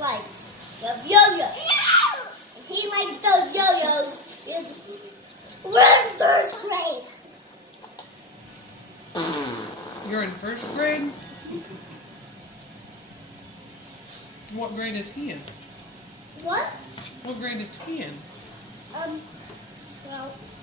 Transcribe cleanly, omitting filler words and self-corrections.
likes the yo-yo. He likes those yo-yos. We're in first grade. You're in first grade? What grade is he in? What? What grade is he in? Sprouts.